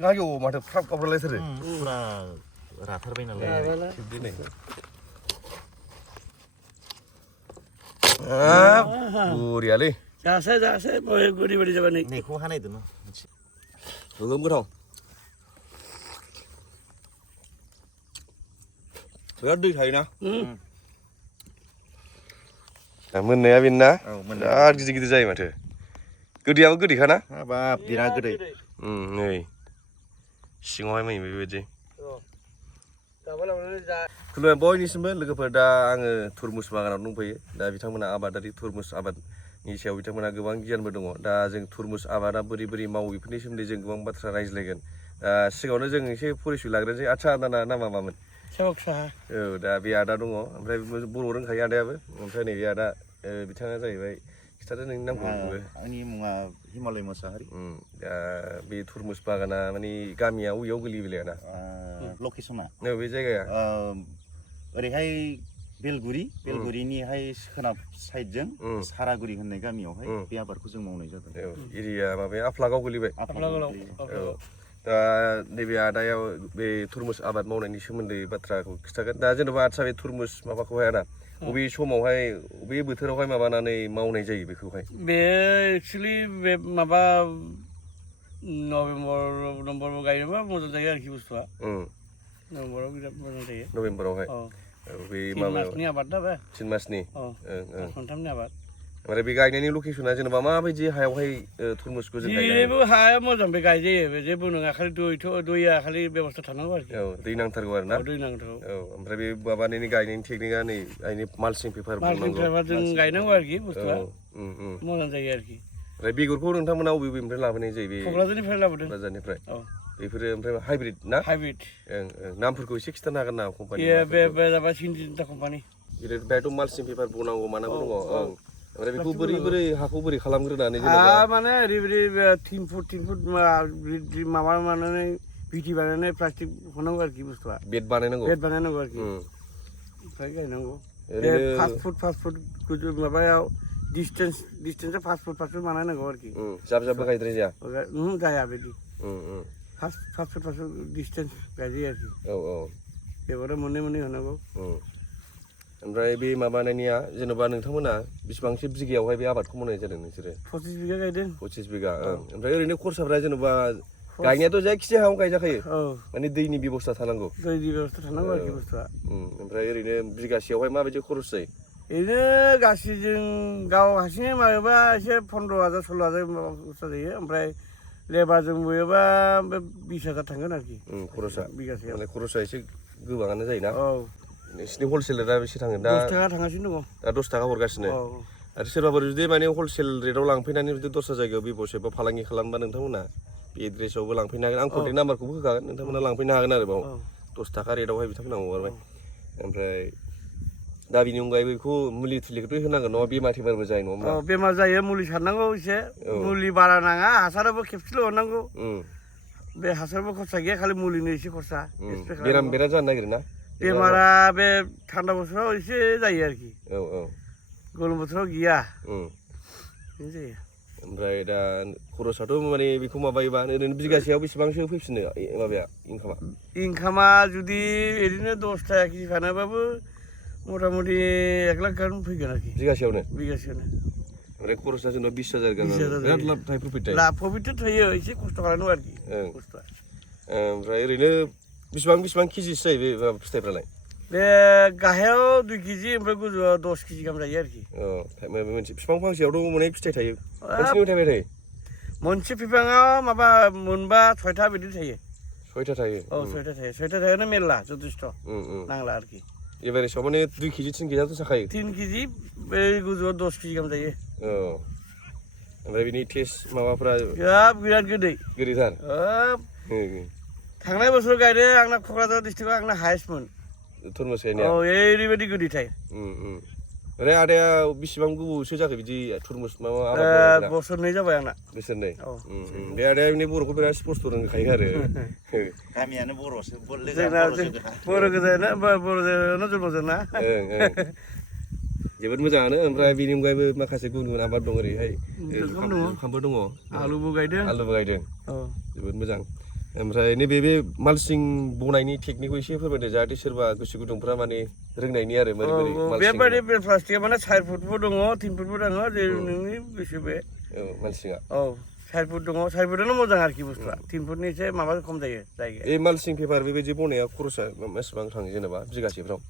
गायो माथो फ्राब गाब्रालायथारो फुरा राथारबाय नालाय दिनै बरियालै जासै गुरि बारि जाबाय नै नेखौ हानायदो न गोगोम गोथाव बिराद दै थायोना मोननाया बेनोना बिराद गिदिर गिदिर जायो माथो गोदैयाबो गोदैखाना हाबाब बिराद गोदै नै सिङावहाय मै बेबायदि खुलुमबाय बयनिसिमबो लोगोफोर दा आङो तुरमुस बागानाव दंफैयो दा बिथांमोना आबादारि तुरमुस आबादनि सायाव बिथांमोना गोबां गियानबो दङ दा जों तुरमुस आबादा बोरै बोरै मावो बेफोरनि सोमोन्दै जों गोबां बाथ्रा रायज्लायगोन सिगाङावनो जों एसे परिचय लाग्रोनोसै आदसा आदाना नामा मामोन औ दा बे आदा दङ ओमफ्राय बर' रोंखायो आदायाबो ओमफ्राय नैबे आदा बिथाङा जाहैबाय खिथादो नोंनि नामखौ आंनि मुङा हिमालय मोसाहारि दा बे तुरमुस बागाना माने गामिया अबेयाव गोलैयो बेलाय आदा लकेसना बे जायगाया ओरैहाय बेलगुरिनिहाय सोनाब साइडजों सारागुरि होननाय गामियावहाय बे आबादखौ जों मावनाय जादों एरिया माबाया आफलागाव गोलैबाय औ दा नैबे आदायाव बे तुरमुस आबाद मावनायनि सोमोन्दै बाथ्राखौ खिथागोन दा जेनेबा आदसा बे तुरमुस माबाखौहाय आदा बबे समावहाय बबे बोथोरावहाय माबानानै मावनाय जायो बेखौहाय बे एक्सुवेलि बे माबा नभेम्बर गायनोबा मोजां जायो आरोखि बुस्थुआ नभेम्बराव बिराद मोजां जायो नभेम्बरावहाय बे माबानि आबाद दा बे 3 मासनि खनथामनि आबाद ओमफ्राय बे गायनायनि लकेसना जेनेबा माबायदि हायावहाय तुरमुसखौ जों गायनो जेबो हाया मोजां बे गायजायो बे जेबो नङा खालि दैया खालि बेबस्था थानांगौ आरोखि दै नांथारगौ आरो ना दै नांथारगौ ओमफ्राय बे माबानि गायनायनि टेकनिकआ नै माल्चिं पेपार जों गायनांगौ आरोखि बुस्थुआ मोजां जायो आरोखि ओमफ्राय बेगरखौ नोंथांमोना बबेनिफ्राय लाबोनाय जायो बे क'क्राझारनिफ्राय लाबोदों क'क्राझारनिफ्राय बेफोरो ओमफ्राय हाइब्रिद ना हाइब्रिद नामफोरखौ एसे खिथानो हागोन ना कम्पानि बे जाबाय सिनजिता कम्पानि बेहायथ' माल्चिं पेपार बनांगौ मानांगौ दङ ओमफ्राय बेखौ बोरै हाखौ बोरै खालामग्रोनानै माने ओरैबायदि 3 फुट माबा मानानै भिथि बानायनानै प्लास्टिक होनांगौ आरोखि बुस्थुआ बेड बानायनांगौ आरोखि ओमफ्राय गायनांगौ 5 फुट माबायाव डिसटेन्सआ 5 फुट बानायनांगौ आरोखि जाबबो गायद्राय जाया जाया बिदि 5 फुट डिसटेन्स गायजायो आरोखि बेगरा मोननै होनांगौ ओमफ्राय बे माबानायनिया जेन'बा नोंथांमोना बेसेबांसो बिगायावहाय बे आबादखौ मावनाय जादों नोंसोरो 25 बिगा गायदों 25 बिगा ओमफ्राय ओरैनो खरसाफ्रा जेन'बा गायनायाथ' जायखिजाया हायाव गायजाखायो माने दैनि बेबस्था थानांगौ आरोखि बुस्थुआ ओमफ्राय ओरैनो बिगासेयावहाय माबायदि खरस जायो ओरैनो गासैजों गाव हारसिङै मावोबा एसे 15,000 16,000 खरसा जायो ओमफ्राय लेबारजों मोयोबा 20,000 थांगोन आरोखि खरसा बिगासेयाव माने खरसा एसे गोबाङानो जायोना नोंसिनि हलसेलारा बेसे थाङो दा 10 थाखा थांगासिनो दङ दा 10 थाखा हरगासिनो आरो सोरबाफोर जुदि माने हलसेल रेटआव लांफैनानै जुदि दस्रा जायगायाव बेब'साय बा फालांगि खालामबा नोंथांमोना बे एड्रेसावबो लांफैनो हागोन आं कन्टेक्ट नाम्बारखौबो होखागोन नोंथांमोना लांफैनो हागोन आरो बाव 10 थाखा रेटआवहाय बिथांमोना हगारबाय ओमफ्राय दा बिनि अनगायैबो बेखौ मुलि थुलिखौथ' होनांगोन नङा बेमार जायो नङा होमबा बेमार जायो मुलि सारनांगौ एसे मुलि बारा नाङा हासाराबो खेबसेल' हरनांगौ बे हासारबो खरसा गैया खालि मुलिनि एसे खरसा बेराम बिराद जानो नागिरो ना बेमारा बे थान्दा बोथोराव एसे जायो आरोखि गोलोम बोथोराव गैया बिदिनो जायो ओमफ्राय दा खरसाथ' माने बेखौ माबायोबा ओरैनो बिगासेयाव बेसेबांसो फैफिनो माबाया इनकामा जुदि ओरैनो 10 थाखा केजि फानोबाबो मथा मथि 1 लाख गाहाम फैगोन आरोखि बिगासेयावनो ओमफ्राय खरसा जेनेबा 20,000 गाहाम बिराद लाब थायो प्रफिट थायो एसे खस्थ' खालामनांगौ आरोखि बुस्थुआ ओमफ्राय ओरैनो बेसेबां केजिसो जायो बे फिथाइफ्रालाय बे गाहायाव 2 केजि ओमफ्राय गोजौआव 10 केजि गाहाम जायो आरोखि मोनसे बिफां फांसेयावथ' अनेक फिथाइ थायो मोनसेनिफ्राय थायबाय थायो मोनसे बिफाङाव माबा मोनबा 6था बिदि थायो 6था थायो 6था थायोना मेरला जथेस्थ' नांला आरोखि एभारेजआव माने 2 केजि 3 केजियाथ' जाखायो 3 केजि बे गोजौआव 10 केजि गाहाम जायो ओमफ्राय बिनि टेस्ट माबाफ्रा बिराद गोदैथार थांनाय बोसोराव गायदों आंना क'क्राझार डिस्ट्रिक्टआव आंना हायेस्टमोन तुरमुस गायनाया ओरैबायदि गोदैथाय ओमफ्राय आदाया बेसेबां गोबावसो जाखो बिदि तुरमुस माबा आबाद बोसोरनै जाबाय आंना बोसोरनै बे आदाया बर'खौ बिराद स्पस्त रोंखायो आरो गामियानो बर'सो बर' गोजायानो जन्म जोंना जोबोद मोजाङानो ओमफ्राय बेनि अनगायैबो माखासे गुबुन गुबुन आबाद दं ओरैहाय जुखाम दङ जुखामबो दङ आलुबो गायदों आलुबो गायदों औ जोबोद मोजां ओमफ्राय नैबे बे मालसिं बनायनि टेकनिकखौ एसे फोरमायदो जाहाथे सोरबा गोसो गुदुंफ्रा माने रोंनायनि आरो बोरै बोरै मालसिं बेबायदि बे प्लास्टिकआ माने 4 फुटबो दङ 3 फुटबो दङ जे नोंनि गोसो बे औ मालसिंआ औ 4 फुट दङ 4 फुटानो मोजां आरोखि बुस्थुआ 3 फुटनि एसे माबा खम जायो जायगाया बे मालसिं पेपार बेबायदि बनाया खरसा बेसेबां थाङो जेनेबा बिगासेफ्राव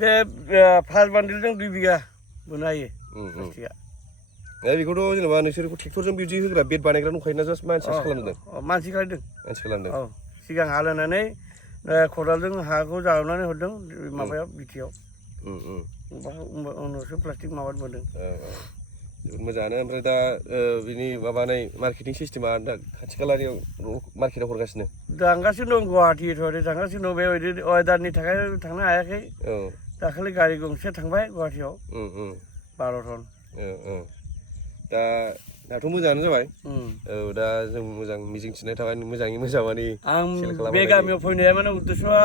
बे 5 बान्दिलजों 2 बिगा बोनो हायो प्लास्टिकआ बेखौथ' जेनेबा नोंसोर ट्रेक्टरजों बिदि होग्रा बेड बानायग्रा दंखायो ना जास्ट मानसियासो खालामदों मानसि खालामदों मानसि खालामदों औ सिगां हालेवनानै खदालजों हाखौ जावनानै हरदों माबायाव बिटियाव उनावसो प्लास्टिक माबा मोनदों जोबोद मोजाङानो ओमफ्राय दा बिनि माबानाय मार्केटिं सिस्टेमा दा खाथि खालानियाव मार्केटाव हरगासिनो थांगासिनो दं गुवाहाटि थांगासिनो दं बेबायदि वेदारनि थाखाय थांनो हायाखै औ दाखालि गारि गंसे थांबाय गुवाहाटियाव 12 टन दाथ' मोजाङानो जाबाय औ दा जों मोजां मिजिंथिनाय थाबाय मोजाङै मोजां माने आं बे गामियाव फैनाया माने उद्देश्यआ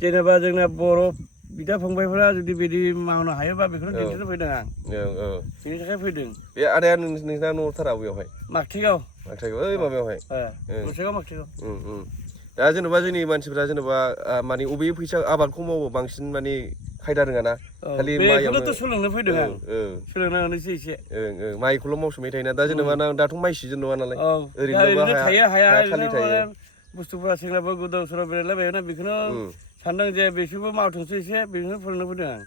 जेनेबा जोंना बर' बिदा फंबायफोरा जुदि बिदि मावनो हायोबा बेखौनो दिन्थिनो फैदों आं औ बेनि थाखाय फैदों बे आदाया नोंसिना न'थारा बेयावहाय मागथिगाव ओइ माबायावहाय गसाइगाव मागथिगाव दा जेनेबा जोंनि मानसिफ्रा जेनेबा माने अबे फैसा आबादखौ मावो बांसिन माने खायदा रोङा ना खालि बेखौनोथ' सोलोंनो फैदों आं सोलोंनानैसो एसे माइखौल' मावसोमबाय थायोना दा जेनेबा दाथ' माइ सिजन नङा नालाय ओरैनो थायो हाया खालि थायो बुस्थुफोरा सेंग्राफोर गोदाव सोराव बेरायलाबायोना बेखौनो सानदों जे बिसोरबो मावथोंसै एसे बेखौनो फोरोंनो फैदों आं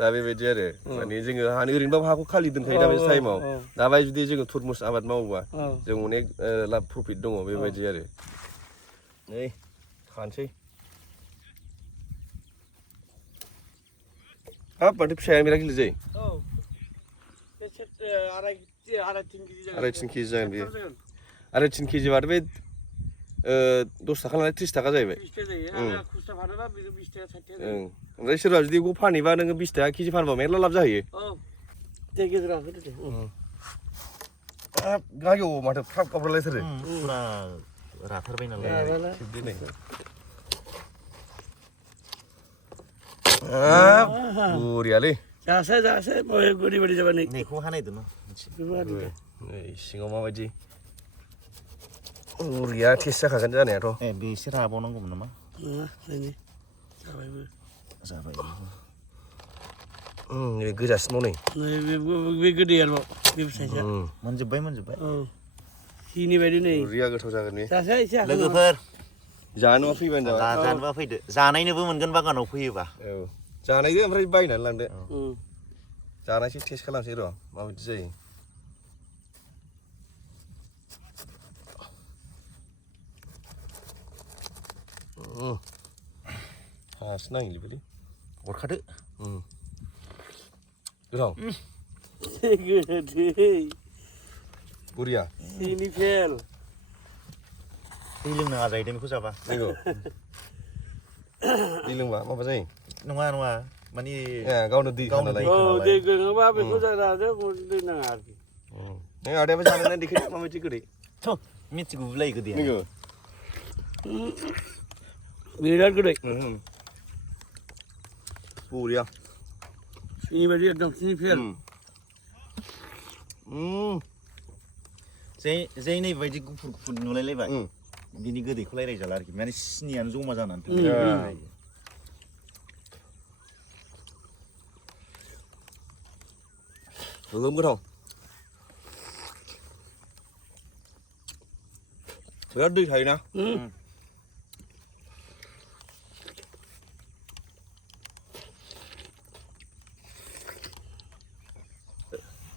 दा बेबायदि आरो माने जोङो ओरैनोबाबो हाखौ खालि दोनखायो दा बे टाइमाव दाबाय जुदि जोङो तुरमुस आबाद मावोबा जों अनेक लाब प्रफिट दङ बेबायदि आरो नै खानोसै हाब माथो फिसाया बिराद गिलिर जायो आराय तिन केजि जागोन बेयो आराय तिन केजि बाथ' बे 10 थाखा लानानै 30 थाखा जाहैबाय ओमफ्राय सोरबा जुदि बेखौ फानहैबा नोङो 20 थाखा केजि फानबा मेरला लाब जाहैयो गायौ माथो थाब गाब्रालायथारो फुरा राथारबाय नालाय बुरियालै जासै गुरि बायदि जाबाय नैखौ हानायदो न सिङाव माबायदि बुरिया टेस्ट जाखागोन जानायाथ' बे एसे राबावनांगौमोन नामा जाबायबो जाबाय गोजासिनाव नै बे गोदैयाल' बे फिसाइसा मोनजोब्बाय औ सिनि बायदि नै बुरिया गोथाव जागोन बे जासै एसे लोगोफोर जानोबा फैबानो जाबाय जानोबा फैदो जानायनोबो मोनगोन बागानाव फैयोबा औ जानायदो ओमफ्राय बायनानै लांदो जानायसै टेस्ट खालामसै र' माबायदि जायो हासो नाङोलै हरखादो गोथाव गोदै बुरिया सिनि फेल दै लोंनाङा जाहैदों बेखौ जाबा नंगौ दै लोंबा माबा जायो नङा माने गावनो दै नालाय दै गोनांबा बेखौ जादो दै नाङा आरोखि नों आदायाबो जानानै देखायदो माबायदि गोदै मिथिगौलाय गोदैया नंगौ बिराद गोदै बुरिया सिनि बायदि एकदम सिनि फेल जै नैबायदि गुफुर नुलायलायबाय बिनि गोदैखौ रायज्लायजाला आरोखि माने सिनियानो जमा जानानै थायो गोगोम गोथाव बिराद दै थायोना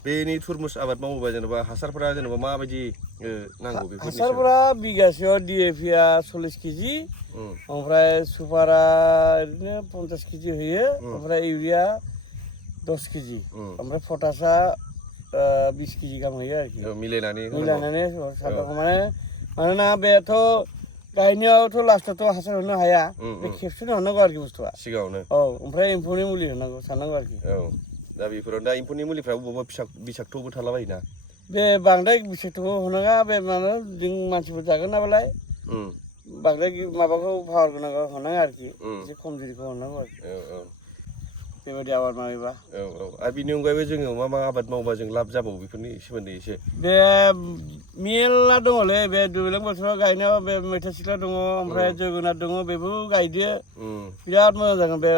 बेनि तुरमुस आबाद मावोबा जेनेबा हासारफोरा जेनेबा माबायदि नांगौ बेफोरनि हासारफोरा बिगासेयाव DAPआ 40 केजि ओमफ्राय सुपारा ओरैनो 50 केजि होयो ओमफ्राय इउरिया 10 केजि ओमफ्राय पटासआ 20 केजि गाहाम होयो आरोखि मिलायनानै सारनांगौ मानोना बेथ' गायनायावथ' लास्टआवथ' हासार होनो हाया बे खेबसेनो हरनांगौ आरोखि बुस्थुआ सिगाङावनो औ ओमफ्राय एम्फौनि मुलि होनांगौ सारनांगौ आरोखि औ दा बेफोराव दा एम्फौनि मुलिफ्रा बबेबा बिसाक्त'बो थालाबायोना बे बांद्राय बिसाक्त'खौ होनाङा बे मानो जों मानसिफोर जागोन नालाय बांद्राय माबाखौ पावार गोनांखौ होनाङा आरोखि एसे खमजुरिखौ होनांगौ आरोखि बेबायदि आबाद मावोबा औ औ आरो बिनि अनगायैबो जोङो मा मा आबाद मावबा जों लाब जाबावो बेफोरनि सोमोन्दै एसे बे मेरला दङलै बे दैज्लां बोथोराव गायनायाव बे मैथा सिख्ला दङ ओमफ्राय जोगोनार दङ बेबो गायदो बिराद मोजां जागोन बे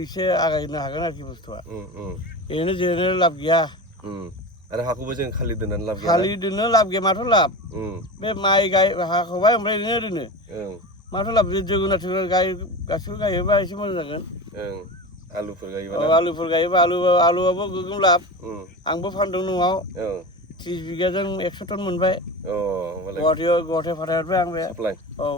एसे आगायनो हागोन आरोखि बुस्थुआ ओरैनो जेरैनो लाब गैया आरो हाखौबो जों खालि दोननानै लाब गैया खालि दोननो लाब गैया माथो लाब बे माइ हाखांबाय ओमफ्राय ओरैनो माथो लाब बे जोगोनार गासिबो गायोबा एसे मोजां जागोन आलुफोर गायोबा आलुफोर गायोबा आलुआबो गोगोम लाब आंबो फानदों न'आव 30 बिगाजों 100 टन मोनबाय गुवाहाटियाव फाथायहरबाय आं बे औ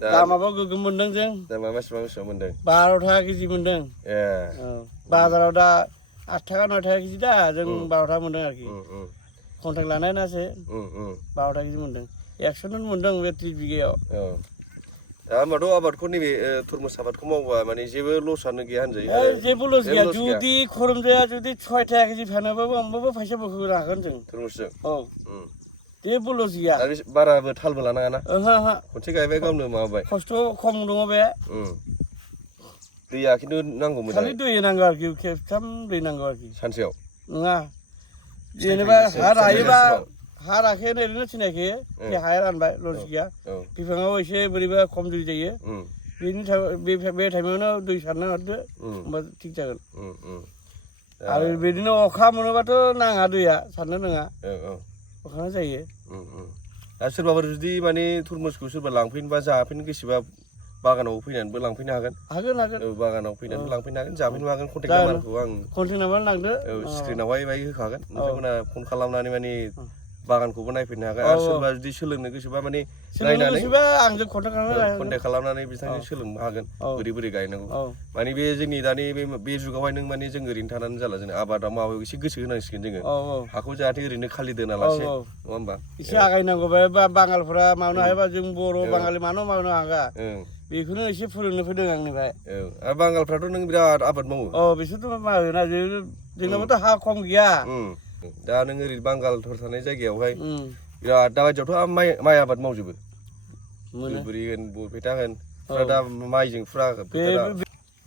दामाबो गोगोम मोनदों जों दामा बेसेबां मोनदों 12 थाखा केजि मोनदों बाजाराव दा 8 थाखा 9 थाखा केजि दा जों 12 थाखा मोनदों आरोखि कन्ट्रेक्ट लानाय नासो 12 थाखा केजि मोनदों 100 टन मोनदों बे 30 बिगायाव दा होमबाथ' आबादखौ नैबे तुरमुस आबादखौ मावबा माने जेबो लसआनो गैया होनजायो जेबो लस गैया जुदि खरम जाया जुदि 6 थाखा केजि फानोबाबो आंबाबो फैसा बोखोनो हागोन जों तुरमुसजों औ जेबो लस गैया आरो बाराबो थालबो लानाङाना ओहो खनसे गायबाय गावनो माबाबाय खस्थ' खम दङ बे दैया खिन्थु नांगौ मोजां खालि दै नांगौ आरोखि खेबथाम दै नांगौ आरोखि सानसेयाव नङा जेनेबा हा रायोबा हा राखेन ओरैनो थिनायखो बे हाया रानबाय लस गैया बिफाङाव एसे बोरैबा खम दै जायो बेनि थाखाय बे टाइमावनो दै सारना हरदो होमबा थिग जागोन आरो बिदिनो अखा मोनोबाथ' नाङा दैया सारनो नाङा अखाना जायो आरो सोरबाफोर जुदि माने तुरमुसखौ सोरबा लांफैनोबा जाफैनो गोसोबा बागानाव फैनानैबो लांफैनो हागोन बागानाव फैनानै लांफैनो हागोन जाफैनो हागोन कन्टेक्ट नाम्बारखौ आं कन्टेक्ट नाम्बार लांदो स्क्रिनावहाय बाहाय होखागोन नोंथांमोना फन खालामनानै माने बागानखौबो नायफैनो हागोन आरो सोरबा जुदि सोलोंनो गोसोबा माने नायनानै आंजों कन्टेक्ट खालामनानै बिथांजों सोलोंनो हागोन बोरै बोरै गायनांगौ माने बे जोंनि दानि बे जुगावहाय नों माने जों ओरैनो थानानै जाला जों आबादाव माबायाव एसे गोसो होनांसिगोन जोङो हाखौ जाहाथे ओरैनो खालि दोनालासे नङा होमबा एसे आगायनांगौ बे बाङालिफोरा मावनो हायोबा जों बर' बाङालि मानो मावनो हाया बेखौनो एसे फोरोंनो फैदों आंनिफ्राय आरो बांगालफ्राथ' नों बिराद आबाद मावो बिसोरथ' मावोना जोंनावबोथ' हा खम गैया दा नों ओरै बांगालफोर थानाय जायगायावहाय बिराद दाबायदियावथ' माइ आबाद मावजोबो धुबुरि होन बरपेटा होन फुरा दा माइजों फुरा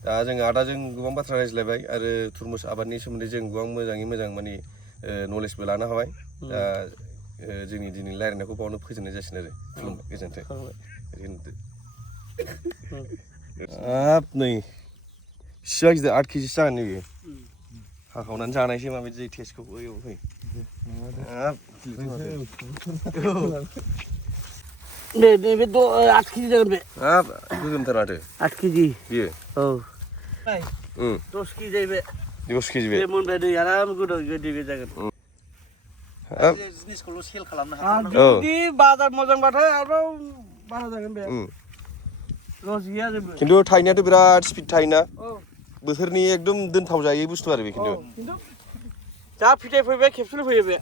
दा जोङो आदाजों गोबां बाथ्रा रायज्लायबाय आरो तुरमुस आबादनि सोमोन्दै जों गोबां मोजाङै मोजां माने नलेजबो लानो हाबाय दा जोंनि दिनै रायज्लायनायखौ बावनो फोजोबनाय जासिगोन आरो खुलुमबाय गोजोन्थों नै बिसिबां गिदिर 8 केजिसो जागोन नैबे हाखावनानै जानायसै माबायदि जायो टेस्टखौ ओइयाव फै नैबे 8 केजि जागोन बे गोगोमथार माथो 8 केजि बियो 10 केजि जायो बे 10 केजि बे मोनबाय दै आराम गोदै जागोन जिनिसखौल' सेल खालामनो हागोन जुदि बाजार मोजांबाथाय आरो बारा जागोन बे लस गैया जेबो खिन्थु थाइनायाथ' बिराद स्पिड थायोना बोथोरनि एकदम दोनथाव जायै बुस्थु आरो बे खिन्थु जा फिथाइ फैबाय खेबसेनो फैयो बे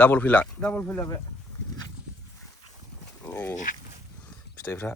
डाबल फैला बे फिथाइफ्रा